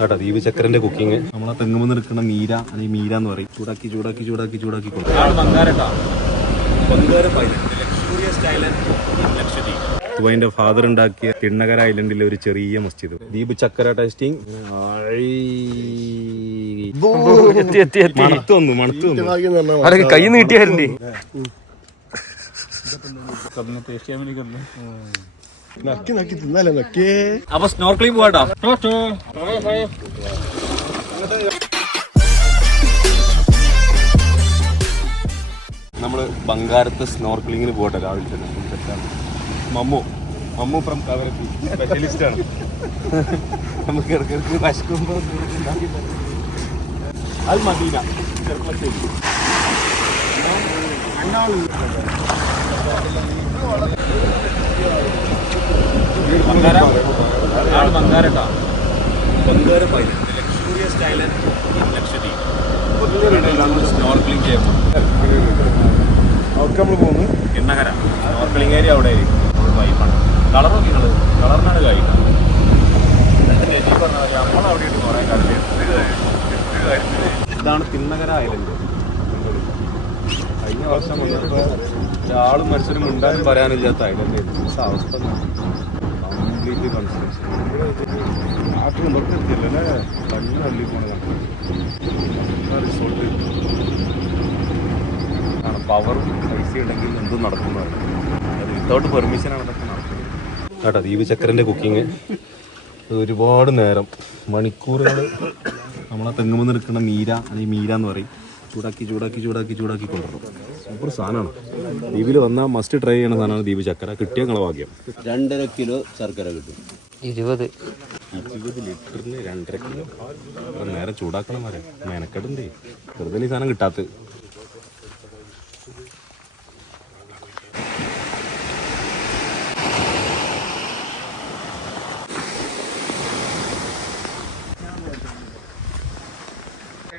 കേട്ടോ ദീപ് ചക്കരന്റെ കുക്കിംഗ് നമ്മളെ തെങ്ങുമ്പോൾ നിൽക്കുന്ന മീര അല്ലെങ്കിൽ മീര എന്ന് പറയും. ചൂടാക്കി ചൂടാക്കി ചൂടാക്കി ചൂടാക്കി ദുബായിന്റെ ഫാദർ ഉണ്ടാക്കിയ തിണ്ണകര ഐലൻഡിലെ ഒരു ചെറിയ മസ്ജിദ്. ദീപ് ചക്കര ടേസ്റ്റിംഗ് മണത്ത് വന്നു മണത്ത് വന്നു. കൈ നീട്ടിയായിരുന്നേ നക്കി നക്കി തിന്നാലേ നക്കേ. അപ്പൊ സ്നോർക്ലിംഗ് പോവാട്ടോ. നമ്മൾ ബംഗാരത്ത് സ്നോർക്ലിങ്ങിന് പോട്ടെ രാവിലെ തന്നെ. മമ്മു മമ്മു ഫ്രം കവരത്തി. സ്പെഷ്യലിസ്റ്റ് ആണ്. നമുക്ക് ഇടയ്ക്കിടയ്ക്ക് അത് മദീന തരും. അത് മദീന ചെറുപ്പത്തിൽ Bangaram pilot luxurious island in Lakshadweep snorkelling ചെയ്യുമ്പോൾ അവർക്ക് നമ്മൾ പോകുന്നു എണ്ണകര സ്നോർക്ലിംഗ് ഏരിയ അവിടെ ഒരു വൈബാണ് കളർ നോക്കി നിങ്ങൾ കളറിനാണ് കഴിക്കുന്നത് ചേച്ചി പറഞ്ഞ പോലെ നമ്മളവിടെ ഇട്ട് കുറേ കാര്യം. ഇതാണ് തിന്നകര ഐലൻഡ് കഴിഞ്ഞ വർഷം വന്നപ്പോൾ ഒരാളും മനുഷ്യരും ഉണ്ടാകാൻ പറയാനില്ലാത്ത ഐലൻഡ് അവസ്ഥ നാട്ടിൽ നമുക്ക് എത്തിയല്ലേ കണ്ണ് തള്ളി പോണതാണ് റിസോർട്ട് ആണ് പവറും പൈസ ഉണ്ടെങ്കിൽ എന്തും നടക്കുന്നതാണ് അത് വിത്തൗട്ട് പെർമിഷനാണ് അതൊക്കെ നടക്കുന്നത്. കേട്ടോ ദീപചക്രന്റെ കുക്കിങ് ഒരുപാട് നേരം മണിക്കൂറുകൾ നമ്മളെ തെങ്ങുമ്പോൾ നിൽക്കുന്ന മീര അല്ലെങ്കിൽ മീര എന്ന് പറയും. ചൂടാക്കി ചൂടാക്കി ചൂടാക്കി ചൂടാക്കി കൊണ്ടുവരണം. സൂപ്പർ സാധനമാണ്. ദ്വീപിൽ വന്നാൽ മസ്റ്റ് ട്രൈ ചെയ്യണ സാധനമാണ് ദ്വീപ് ചക്കര. കിട്ടിയ കളവാക്യം രണ്ടര കിലോ ശർക്കര കിട്ടും. ഇരുപത്. ഇരുപത് ലിറ്ററിന് രണ്ടര കിലോ. നേരെ ചൂടാക്കണം വരെ. മെനക്കെടുണ്ടേ വെറുതെ ഈ സാധനം കിട്ടാത്ത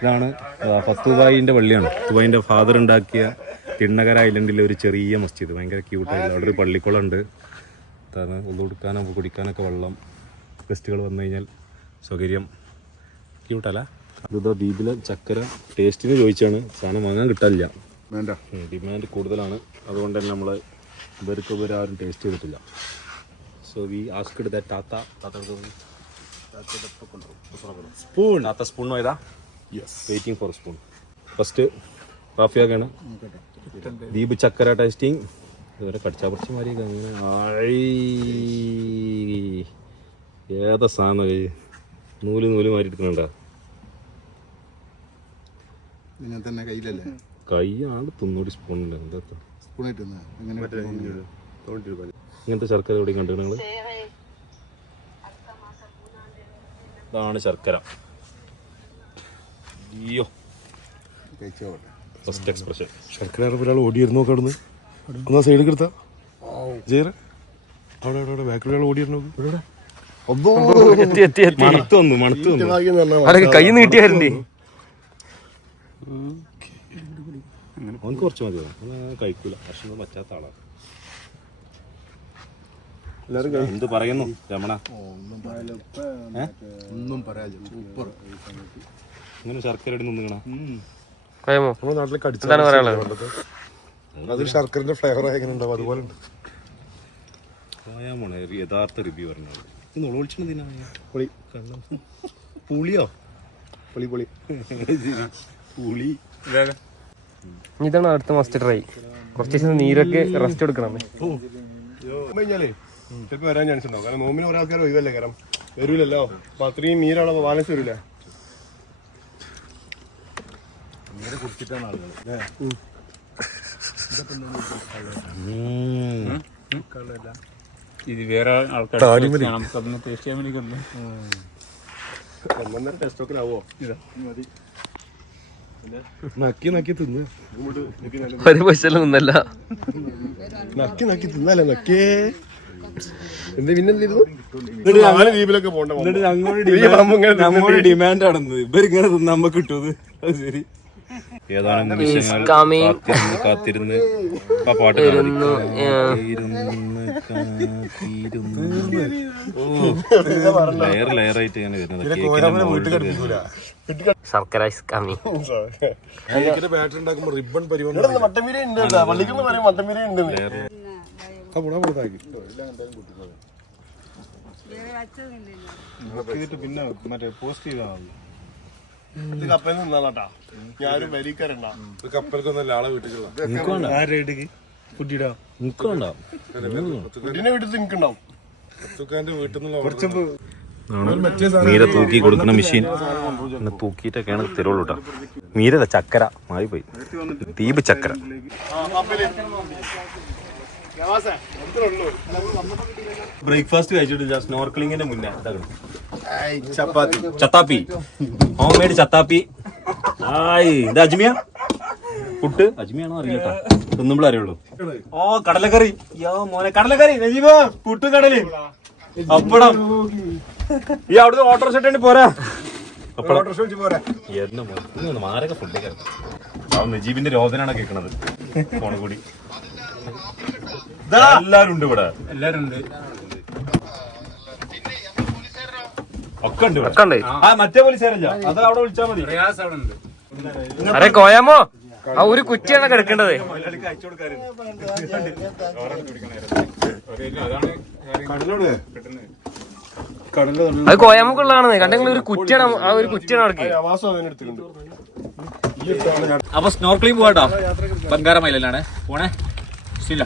ഇതാണ് ഫസ്റ്റ് ദുബായിന്റെ പള്ളിയാണ്. ദുബായിന്റെ ഫാദർ ഉണ്ടാക്കിയ തിണ്ണകര ഐലൻഡിലെ ഒരു ചെറിയ മസ്ജിദ്. ഭയങ്കര ക്യൂട്ടായിരുന്നു അവിടെ ഒരു പള്ളിക്കുളം ഉണ്ട് അതാണ് ഒന്ന് കൊടുക്കാനോ കുടിക്കാനൊക്കെ വെള്ളം. ഗസ്റ്റുകൾ വന്നു കഴിഞ്ഞാൽ സൗകര്യം. ക്യൂട്ടല്ല ഇതാ ദ്വീപിലെ ചക്കര. ടേസ്റ്റിന് ചോദിച്ചാണ്. സാധനം വാങ്ങാൻ കിട്ടാനില്ല. വേണ്ട. ഡിമാൻഡ് കൂടുതലാണ്. അതുകൊണ്ട് തന്നെ നമ്മൾ ഇവർക്ക് ഇവർ ആരും ടേസ്റ്റ് ചെയ്തിട്ടില്ല. സോ വി ആസ്ക്ഡ് താത്ത. താത്ത സ്പൂൺ താത്ത സ്പൂൺ പോയതാ വെയിറ്റിംഗ് ഫോർ സ്പൂൺ ഫസ്റ്റ് റാഫിയാക്കാണ് ദീപ് ചക്കര ടേസ്റ്റിംഗ് ഇതുവരെ കടിച്ച പറിച്ച് മാറി അങ്ങനെ ഏതാ സാധനം? നൂൽ നൂൽ മാറി എടുക്കണണ്ട തന്നെ കയ്യിലല്ലേ? കൈയാണ് തൊണ്ണൂറ് സ്പൂണില്ല എന്താ? സ്പൂണായിട്ട് ഇങ്ങനത്തെ ശർക്കര എവിടെയും കണ്ടു നിങ്ങൾ ഇതാണ് ശർക്കര. അയ്യോ. ഫസ്റ്റ് എക്സ്പ്രഷൻ ശർക്കര ഒരാൾ ഓടിയിരുന്നു നോക്ക് അവിടുന്ന്. ഒന്ന് ആ സൈഡിൽ എടുത്താ? ജയറ? അവിടെ അവിടെ അവിടെ. ബാക്കിൽ ഒരാൾ ഓടിയിരുന്നു മണത്ത് വന്നു മണത്ത് വന്നു. കൈ നീട്ടിയായിരുന്നേ അവൻ കുറച്ച് മതി അവൻ കഴിക്കൂല. ഭക്ഷണം പറ്റാത്ത ആളാണ് എല്ലാവരും എന്ത് പറയുന്നു രമണ? ഒന്നും പറയാ സൂപ്പർ. ഇങ്ങനെ ശർക്കര നമ്മുടെ എന്താണ് പറയാനുള്ളത്? ശർക്കരന്റെ ഫ്ലേവർ എങ്ങനെ ഉണ്ടാവും അതുപോലെ ഉണ്ട്. യഥാർത്ഥ റിവ്യൂ പറഞ്ഞത് ഇത് ഒളിച്ചതിനാ പൊളി. പുളിയോ? പൊളി പുളി. പുളി. ഇതാണ് അടുത്ത മസ്റ്റ് ട്രൈ കുറച്ച് ദിവസം നീരൊക്കെ റെസ്റ്റ് എടുക്കണം. കഴിഞ്ഞാലേ ചിലപ്പോ വരാൻ ചാൻസ് ഉണ്ടാവും. കാരണം നോമിന് ഒരാൾക്കാരും ഒഴിവല്ലേ കാരണം വരൂലല്ലോ. അപ്പൊ അത്രയും മീരാണോ ബാലൻസ് വരൂല ഇത് വേറെ ആൾക്കാർ നമുക്കതൊന്ന് ടേസ്റ്റ് ചെയ്യാൻ വേണ്ടി കണ്ടു. ഒന്നര ടെസ്റ്റ് ഒക്കെ ആവോ നക്കി നക്കി തിന്ന്. ഒരു പൈസലൊന്നല്ല നക്കി നക്കി തിന്നല്ലേ നക്കേ എന്ത് പോണ്ട നമ്മുടെ ഡിമാൻഡ് ആണെന്ന്. ഇവരിങ്ങനെ തിന്നാൻ നമുക്ക് കിട്ടുന്നത് അത് ശരി. ഏതാണ് നിമിഷങ്ങൾ coming. കാത്തിരുന്ന് കാത്തിരുന്ന് ആ പാട്ട് വരുന്നു, കാത്തിരുന്ന് കാത്തിരുന്ന്. ഓ ലെയർ ലെയർ ആയിട്ട് ഇങ്ങനെ വരുന്നത് കേക്കിന്റെ മുകളിൽ വരുന്നത്. ശർക്കര ഇസ് കമ്മി കേക്കിന്റെ ബാറ്ററി ഉണ്ടാക്കുമ്പോ റിബൺ പരിപാടി മട്ടമ്പീര ഉണ്ട് പള്ളിക്കുന്ന പറയും മട്ടമ്പീര ഉണ്ട് പിന്നെ മറ്റേ പോസ്റ്റ് ചെയ്താൽ ഇത് കപ്പലിൽ ഞാനും വരിക്കാരണ്ടാ. ആളെ വീട്ടിലുള്ള വീട്ടിൽ മീര തൂക്കി കൊടുക്കുന്ന മെഷീൻ പിന്നെ തൂക്കിയിട്ടൊക്കെയാണ് തരുള്ളൂ കേട്ടോ. മീരല്ല ചക്കര മാറിപ്പോയി. ദീപ് ചക്കര. ബ്രേക്ക്ഫാസ്റ്റ് കഴിച്ചിട്ട് സ്നോർക്കലിങ്ങിന്റെ മുന്നേ ചപ്പാത്തി. ചത്താപ്പി. Home made ചത്താപ്പി. ആയ് ഇത് അജ്മിയ? പുട്ട്? അജ്മിയാണോ അറിയില്ല തിന്നുമ്പോൾ അറിയുള്ളൂ. ഓ കടലക്കറി. യോ മോനെ കടലക്കറി നജീബ പുട്ട് കടൽ. അപ്പടം. ഈ അവിടുത്തെ ഓട്ടോ സെറ്റ് പോരാ. മാരക ഫുഡ് നജീബിന്റെ രോദനാണ് കേൾക്കണത് ഫോൺ കൂടി. എല്ലാരും ഉണ്ട് ഇവിടെ. എല്ലാരും ഉണ്ട് ഒക്കെ ഉണ്ട് ഇവിടെ. ഒക്കെ ഉണ്ട്. ആ മറ്റേ പോലീസുകാരല്ല? അത് അവിടെ വിളിച്ചാ മതി. പ്രയാസം അവിടെ ഉണ്ട്. അരെ കോയാമോ? ആ ഒരു കുറ്റിയാണ് കിടക്കേണ്ടത്. അതാണ് അത് കോയാമക്കുള്ളതാണ് കണ്ടെങ്കിൽ ഒരു കുറ്റിയാണ് ആ ഒരു കുറ്റിയാണ് അവിടെ എടുത്തിട്ടുണ്ട്. അപ്പൊ സ്നോർക്ലിംഗ് പോവാട്ടോ. ബംഗാര മൈലാണ് പോണേ. ശരില്ല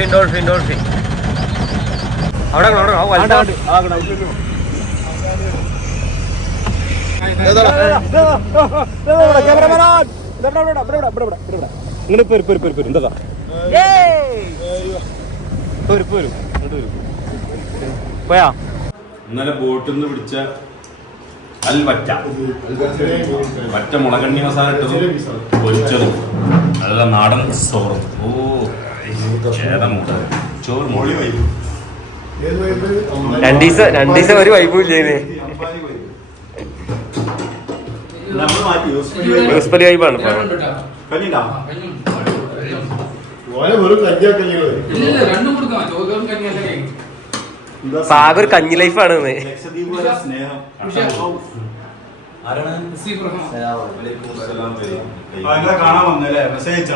ഡോൾഫിൻ ഡോൾഫിൻ ഡോൾഫിൻ അവിടെ അവിടെ ആ വലുതാണ് ഇങ്ങോട്ട് പോരും പോരും പോരും പോരും എന്താ പോരും പോരും ഇങ്ങോട്ട് പോയാ? ഇന്നലെ ബോട്ടിൽ നിന്ന് പിടിച്ച അൽവറ്റ. വറ്റ മുളകണ്ണി മസാല ഇട്ടതും പൊരിച്ചതും. നല്ല നാടൻ സോറും ഓ. രണ്ടീസം രണ്ടീസം ഒരു വൈബും ഇല്ലേ യൂസ്ഫലി വൈബാണ് പാക ഒരു കഞ്ഞി ലൈഫാണ് കാണാൻ വന്നല്ലേ? മെസ്സേജ്